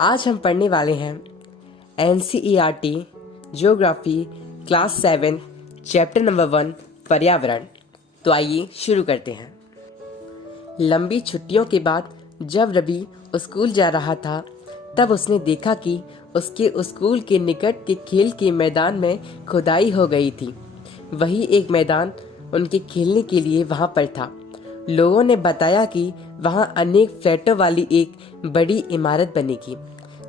आज हम पढ़ने वाले हैं NCERT geography class 7 chapter number 1 पर्यावरण। तो आइए शुरू करते हैं। लंबी छुट्टियों के बाद जब रवि स्कूल जा रहा था तब उसने देखा कि उसके स्कूल के निकट के खेल के मैदान में खुदाई हो गई थी। वही एक मैदान उनके खेलने के लिए वहां पर था। लोगों ने बताया कि वहां अनेक फ्लैटों वाली एक बड़ी इमारत बनेगी।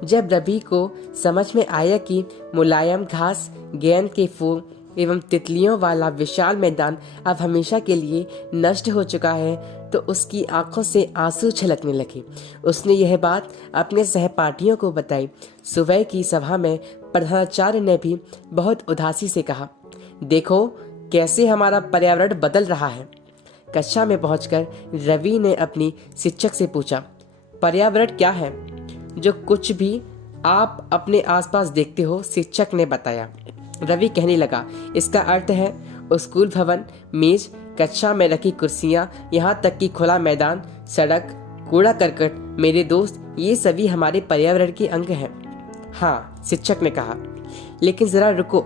जब रवि को समझ में आया कि मुलायम घास, गेंद के फूल एवं तितलियों वाला विशाल मैदान अब हमेशा के लिए नष्ट हो चुका है तो उसकी आंखों से आंसू छलकने लगे। उसने यह बात अपने सहपाठियों को बताई। सुबह की सभा में प्रधानाचार्य ने भी बहुत उदासी से कहा, देखो कैसे हमारा पर्यावरण बदल रहा है। कक्षा में पहुंचकर रवि ने अपनी शिक्षक से पूछा, पर्यावरण क्या है? जो कुछ भी आप अपने आसपास देखते हो, शिक्षक ने बताया। रवि कहने लगा, इसका अर्थ है स्कूल भवन, मेज, कक्षा में रखी कुर्सियां, यहाँ तक कि खुला मैदान, सड़क, कूड़ा करकट, मेरे दोस्त, ये सभी हमारे पर्यावरण के अंग हैं। हाँ, शिक्षक ने कहा, लेकिन जरा रुको,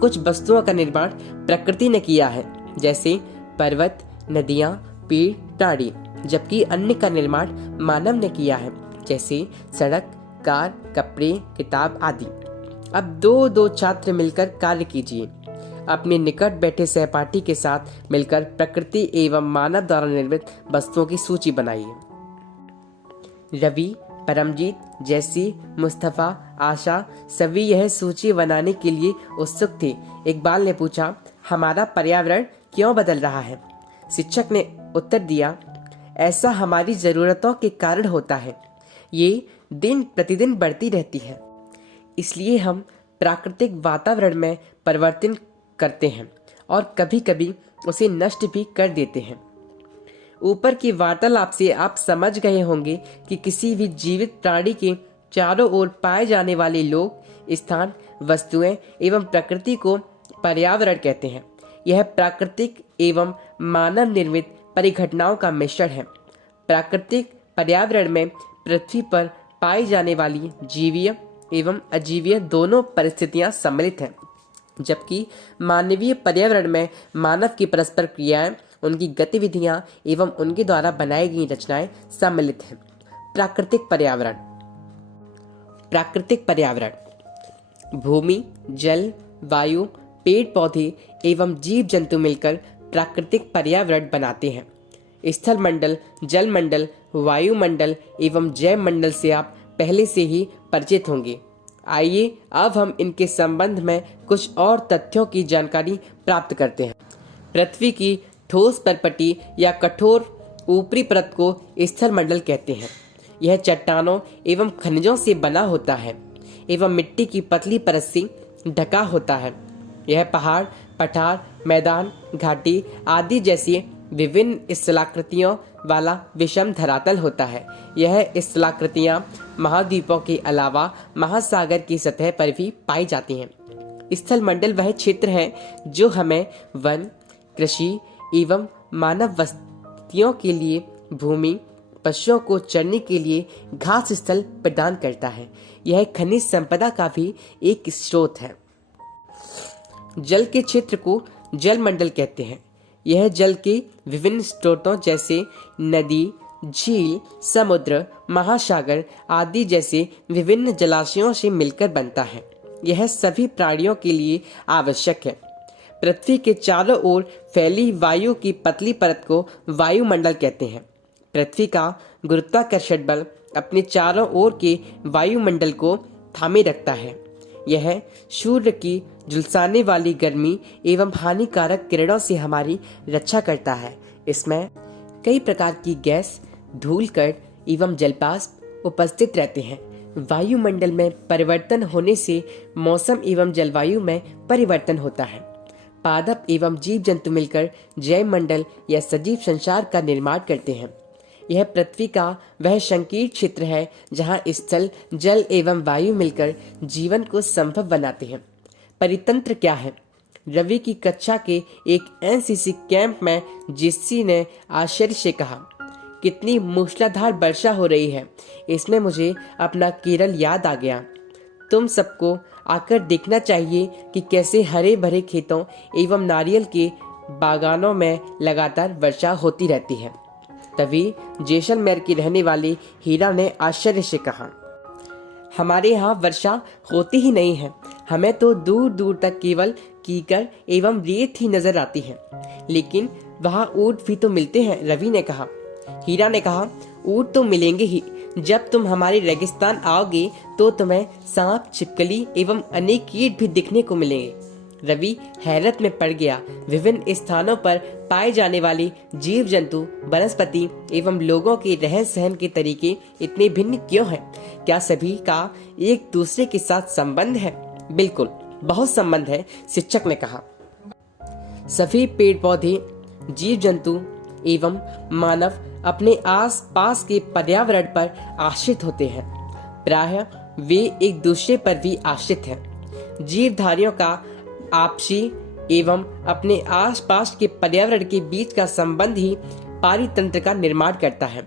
कुछ वस्तुओं का निर्माण प्रकृति ने किया है, जैसे पर्वत, नदियां, पेड़, प्राणी, जबकि अन्य का निर्माण मानव ने किया है, जैसे सड़क, कार, कपड़े, किताब आदि। अब दो छात्र मिलकर कार्य कीजिए। अपने निकट बैठे सहपाठी के साथ मिलकर प्रकृति एवं मानव द्वारा निर्मित वस्तुओं की सूची बनाइए। रवि, परमजीत, जैसी, मुस्तफा, आशा सभी यह सूची बनाने के लिए उत्सुक थे। इकबाल ने पूछा, हमारा पर्यावरण क्यों बदल रहा है? शिक्षक ने उत्तर दिया, ऐसा हमारी जरूरतों के कारण होता है। ये दिन प्रतिदिन बढ़ती रहती है, इसलिए हम प्राकृतिक वातावरण में परिवर्तन करते हैं और कभी कभी उसे नष्ट भी कर देते हैं। ऊपर की वार्तालाप से आप समझ गए होंगे कि किसी भी जीवित प्राणी के चारों ओर पाए जाने वाले लोग, स्थान, वस्तुएं एवं प्रकृति को पर्यावरण कहते हैं। यह प्राकृतिक एवं मानव निर्मित परिघटनाओं का मिश्रण है। प्राकृतिक पर्यावरण में पृथ्वी पर पाई जाने वाली जीवीय एवं अजीवीय दोनों परिस्थितियां सम्मिलित हैं, जबकि मानवीय पर्यावरण में मानव की परस्पर क्रियाएं, उनकी गतिविधियां एवं उनके द्वारा बनाई गई रचनाएं सम्मिलित हैं। प्राकृतिक पर्यावरण। प्राकृतिक पर्यावरण भूमि, जल, वायु, पेड़ पौधे एवं जीव जंतु मिलकर प्राकृतिक पर्यावरण बनाते हैं। स्थल मंडल, जल मंडल, वायुमंडल एवं जैव मंडल से आप पहले से ही परिचित होंगे। आइए अब हम इनके संबंध में कुछ और तथ्यों की जानकारी प्राप्त करते हैं। पृथ्वी की ठोस परपटी या कठोर ऊपरी परत को स्थल मंडल कहते हैं। यह चट्टानों एवं खनिजों से बना होता है एवं मिट्टी की पतली परत से ढका होता है। यह पहाड़, पठार, मैदान, घाटी आदि जैसी विभिन्न स्थलाकृतियों वाला विषम धरातल होता है। यह स्थलाकृतियां महाद्वीपों के अलावा महासागर की सतह पर भी पाई जाती हैं। स्थल मंडल वह क्षेत्र है जो हमें वन, कृषि एवं मानव बस्तियों के लिए भूमि, पशुओं को चरने के लिए घास स्थल प्रदान करता है। यह खनिज संपदा का भी एक स्रोत है। जल के क्षेत्र को जल मंडल कहते हैं। यह जल के विभिन्न स्रोतों जैसे नदी, झील, समुद्र, महासागर आदि जैसे विभिन्न जलाशयों से मिलकर बनता है। यह सभी प्राणियों के लिए आवश्यक है। पृथ्वी के चारों ओर फैली वायु की पतली परत को वायुमंडल कहते हैं। पृथ्वी का गुरुत्वाकर्षण बल अपने चारों ओर के वायुमंडल को थामे रखता है। यह सूर्य की झुलसाने वाली गर्मी एवं हानिकारक किरणों से हमारी रक्षा करता है। इसमें कई प्रकार की गैस, धूल कण एवं जलवाष्प उपस्थित रहते हैं। वायुमंडल में परिवर्तन होने से मौसम एवं जलवायु में परिवर्तन होता है। पादप एवं जीव जंतु मिलकर जैव मंडल या सजीव संसार का निर्माण करते हैं। यह पृथ्वी का वह संकीर्ण क्षेत्र है जहां स्थल, जल एवं वायु मिलकर जीवन को संभव बनाते हैं। परितंत्र क्या है? रवि की कक्षा के एक एनसीसी कैंप में जिस्सी ने आश्चर्य से कहा, कितनी मूसलाधार वर्षा हो रही है। इसमें मुझे अपना केरल याद आ गया। तुम सबको आकर देखना चाहिए कि कैसे हरे भरे खेतों एवं नारियल के बागानों में लगातार वर्षा होती रहती है। तभी जैसलमेर की रहने वाली हीरा ने आश्चर्य से कहा, हमारे यहाँ वर्षा होती ही नहीं है। हमें तो दूर दूर तक केवल कीकर एवं रेत ही नजर आती है। लेकिन वहाँ ऊंट भी तो मिलते हैं, रवि ने कहा। हीरा ने कहा, ऊंट तो मिलेंगे ही। जब तुम हमारे रेगिस्तान आओगे तो तुम्हें सांप, छिपकली एवं अनेक कीट भी दिखने को मिलेंगे। रवि हैरत में पड़ गया। विभिन्न स्थानों पर पाए जाने वाली जीव जंतु, वनस्पति एवं लोगों के रहन सहन के तरीके इतने भिन्न क्यों हैं? क्या सभी का एक दूसरे के साथ संबंध है? बिल्कुल, बहुत संबंध है, शिक्षक ने कहा। सभी पेड़ पौधे, जीव जंतु एवं मानव अपने आस पास के पर्यावरण पर आश्रित होते हैं। प्रायः वे एक दूसरे पर भी आश्रित हैं। जीवधारियों का आपसी एवं अपने आसपास के पर्यावरण के बीच का संबंध ही पारितंत्र का निर्माण करता है।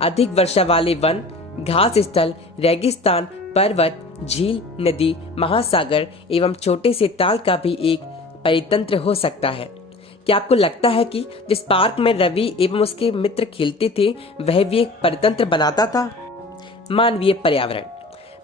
अधिक वर्षा वाले वन, घास स्थल, रेगिस्तान, पर्वत, झील, नदी, महासागर एवं छोटे से ताल का भी एक परितंत्र हो सकता है। क्या आपको लगता है कि जिस पार्क में रवि एवं उसके मित्र खेलते थे वह भी एक परितंत्र बनाता था? मानवीय पर्यावरण।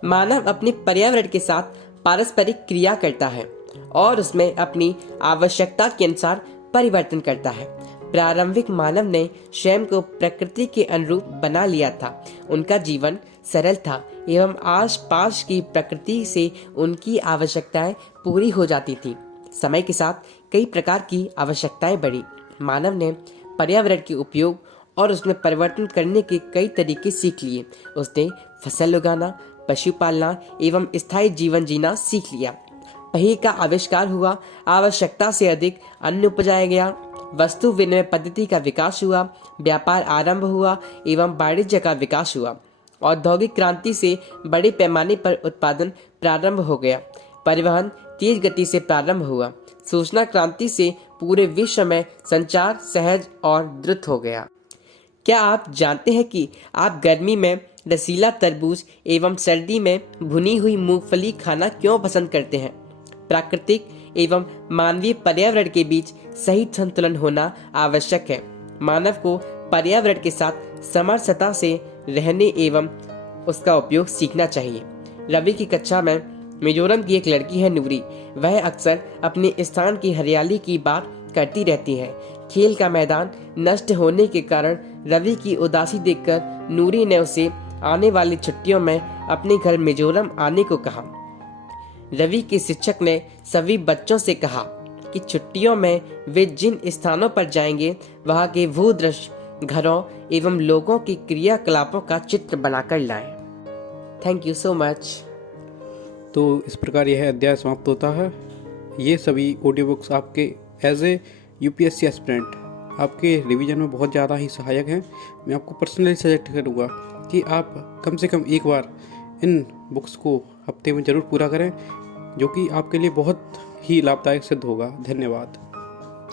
मानव अपने पर्यावरण के साथ पारस्परिक क्रिया करता है और उसमें अपनी आवश्यकता के अनुसार परिवर्तन करता है। प्रारंभिक मानव ने स्वयं को प्रकृति के अनुरूप बना लिया था। उनका जीवन सरल था एवं आसपास की प्रकृति से उनकी आवश्यकताएं पूरी हो जाती थी। समय के साथ कई प्रकार की आवश्यकताएं बढ़ी। मानव ने पर्यावरण के उपयोग और उसमें परिवर्तन करने के कई तरीके सीख लिए। उसने फसल उगाना, पशु पालना एवं स्थायी जीवन जीना सीख लिया। पहिए का आविष्कार हुआ, आवश्यकता से अधिक अन्न उपजाया गया, वस्तु विनिमय पद्धति का विकास हुआ, व्यापार आरंभ हुआ एवं वाणिज्य का विकास हुआ। औद्योगिक क्रांति से बड़े पैमाने पर उत्पादन प्रारंभ हो गया। परिवहन तेज गति से प्रारंभ हुआ। सूचना क्रांति से पूरे विश्व में संचार सहज और द्रुत हो गया। क्या आप जानते हैं कि आप गर्मी में रसीला तरबूज एवं सर्दी में भुनी हुई मूंगफली खाना क्यों पसंद करते हैं? प्राकृतिक एवं मानवीय पर्यावरण के बीच सही संतुलन होना आवश्यक है। मानव को पर्यावरण के साथ समरसता से रहने एवं उसका उपयोग सीखना चाहिए। रवि की कक्षा में मिजोरम की एक लड़की है नूरी। वह अक्सर अपने स्थान की हरियाली की बात करती रहती है। खेल का मैदान नष्ट होने के कारण रवि की उदासी देखकर नूरी ने उसे आने वाली छुट्टियों में अपने घर मिजोरम आने को कहा। रवि के शिक्षक ने सभी बच्चों से कहा कि छुट्टियों में वे जिन स्थानों पर जाएंगे वहां के भूदृश्य, घरों एवं लोगों की क्रियाकलापों का चित्र बनाकर लाएं। Thank you so much. तो इस प्रकार यह अध्याय समाप्त होता है। ये सभी ऑडियो बुक्स आपके एज ए यूपीएससी एस्पिरेंट आपके रिवीजन में बहुत ज़्यादा ही सहायक हैं। मैं आपको पर्सनली सजेस्ट करूँगा कि आप कम से कम एक बार इन बुक्स को हफ्ते में ज़रूर पूरा करें, जो कि आपके लिए बहुत ही लाभदायक सिद्ध होगा। धन्यवाद।